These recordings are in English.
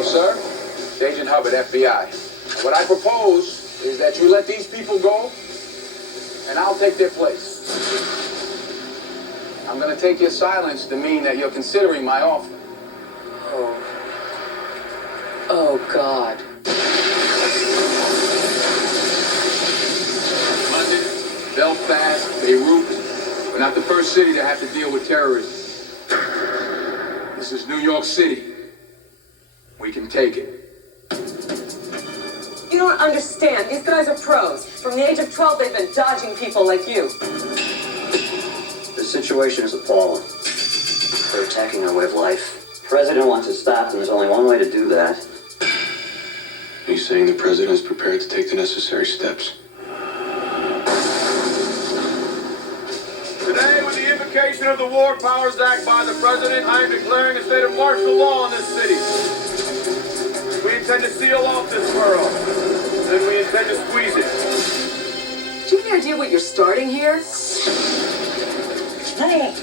Hello, sir. It's Agent Hubbard, FBI. And what I propose is that you let these people go, and I'll take their place. I'm going to take your silence to mean that you're considering my offer. Oh, God. London, Belfast, Beirut. We're not the first city to have to deal with terrorism. This is New York City. We can take it. You don't understand. These guys are pros. From the age of 12, they've been dodging people like you. The situation is appalling. They're attacking our way of life. The president wants it stopped, and there's only one way to do that. Are you saying the president is prepared to take the necessary steps? Today, with the invocation of the War Powers Act by the President, I am declaring a state of martial law in this city. We intend to seal off this borough, and we intend to squeeze it. Do you have any idea what you're starting here? It's wrong.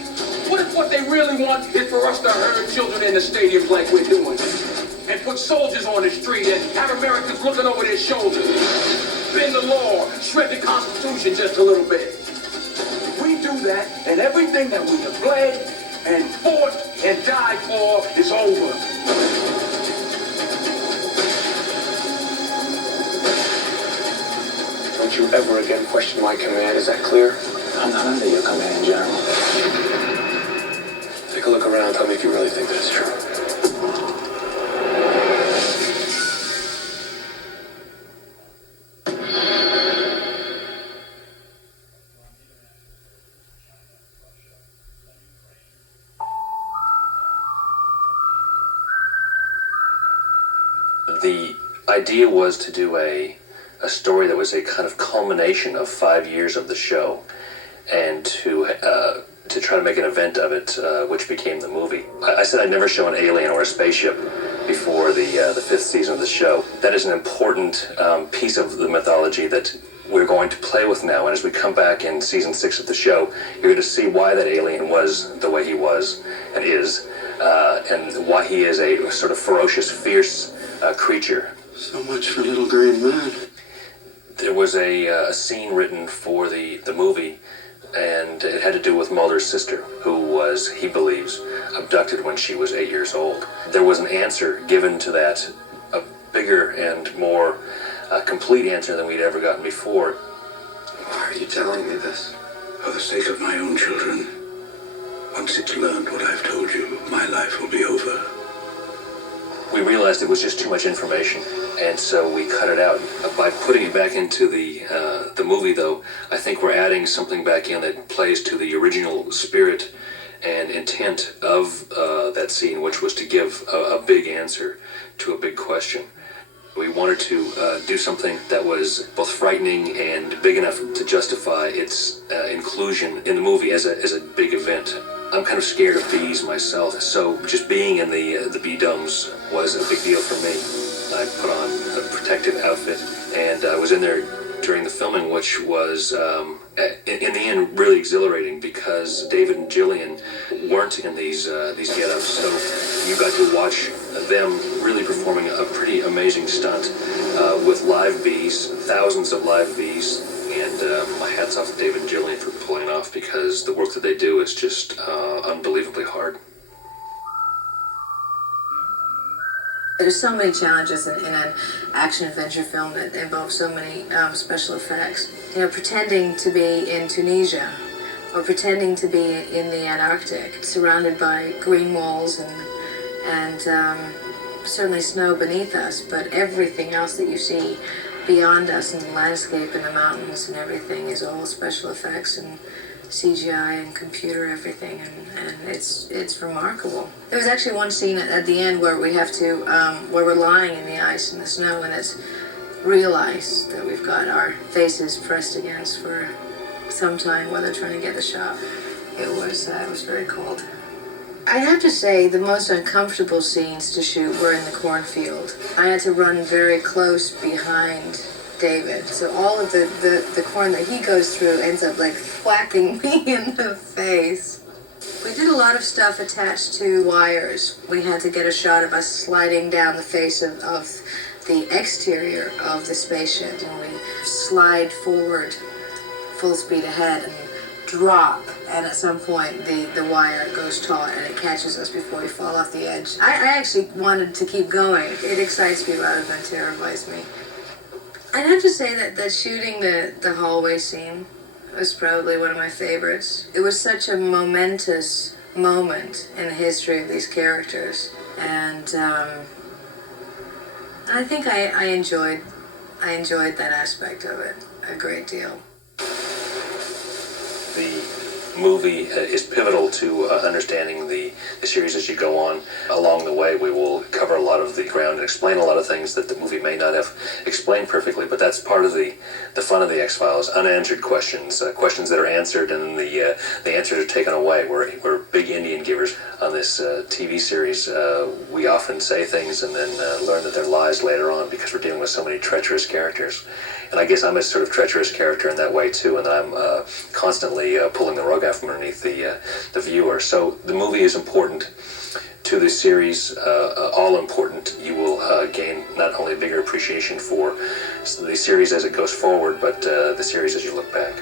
What if what they really want is for us to herd children in the stadiums like we're doing? And put soldiers on the street and have Americans looking over their shoulders? Bend the law, shred the Constitution just a little bit. If we do that, then everything that we have bled and fought and died for is over. Don't you ever again question my command, is that clear? I'm not under your command, General. Take a look around, tell me if you really think that's true. The idea was to do a story that was a kind of culmination of 5 years of the show, and to try to make an event of it, which became the movie. I said I'd never show an alien or a spaceship before the fifth season of the show. That is an important piece of the mythology that we're going to play with now, and as we come back in season 6 of the show, you're going to see why that alien was the way he was and is, and why he is a sort of ferocious, fierce creature. So much for little green man. There was a scene written for the movie, and it had to do with Mulder's sister, who was, he believes, abducted when she was 8 years old. There was an answer given to that, a bigger and more complete answer than we'd ever gotten before. Why are you telling me this? For the sake of my own children. Once it's learned what I've told you, my life will be over. We realized it was just too much information, and so we cut it out. By putting it back into the movie, though, I think we're adding something back in that plays to the original spirit and intent of that scene, which was to give a big answer to a big question. We wanted to do something that was both frightening and big enough to justify its inclusion in the movie as a big event. I'm kind of scared of bees myself, so just being in the bee domes was a big deal for me. I put on a protective outfit, and I was in there during the filming, which was, in the end, really exhilarating because David and Jillian weren't in these get-ups, so you got to watch them really performing a pretty amazing stunt with live bees, thousands of live bees, and my hat's off to David and Jillian for pulling it off because the work that they do is just unbelievably hard. There's so many challenges in an action-adventure film that involve so many special effects. You know, pretending to be in Tunisia or pretending to be in the Antarctic, surrounded by green walls and certainly snow beneath us, but everything else that you see beyond us in the landscape and the mountains and everything is all special effects and CGI and computer everything, and it's remarkable. There was actually one scene at the end where we have to where we're lying in the ice and the snow, and it's real ice that we've got our faces pressed against for some time while they're trying to get the shot. It was very cold. I have to say the most uncomfortable scenes to shoot were in the cornfield. I had to run very close behind David, so all of the corn that he goes through ends up like whacking me in the face. We did a lot of stuff attached to wires. We had to get a shot of us sliding down the face of the exterior of the spaceship. And we slide forward full speed ahead and drop, and at some point the wire goes taut and it catches us before we fall off the edge. I actually wanted to keep going. It excites me rather than terrifies me. I'd have to say that shooting the hallway scene was probably one of my favorites. It was such a momentous moment in the history of these characters, and I think I enjoyed that aspect of it a great deal. The movie is pivotal to understanding the series as you go on. Along the way, we will cover a lot of the ground and explain a lot of things that the movie may not have explained perfectly, but that's part of the fun of the X-Files. Unanswered questions, questions that are answered and the answers are taken away. We're big Indian givers on this TV series. We often say things and then learn that they're lies later on because we're dealing with so many treacherous characters. And I guess I'm a sort of treacherous character in that way too, and I'm constantly pulling the rug out from underneath the viewer. So the movie is important to the series, all important. You will gain not only a bigger appreciation for the series as it goes forward, but the series as you look back.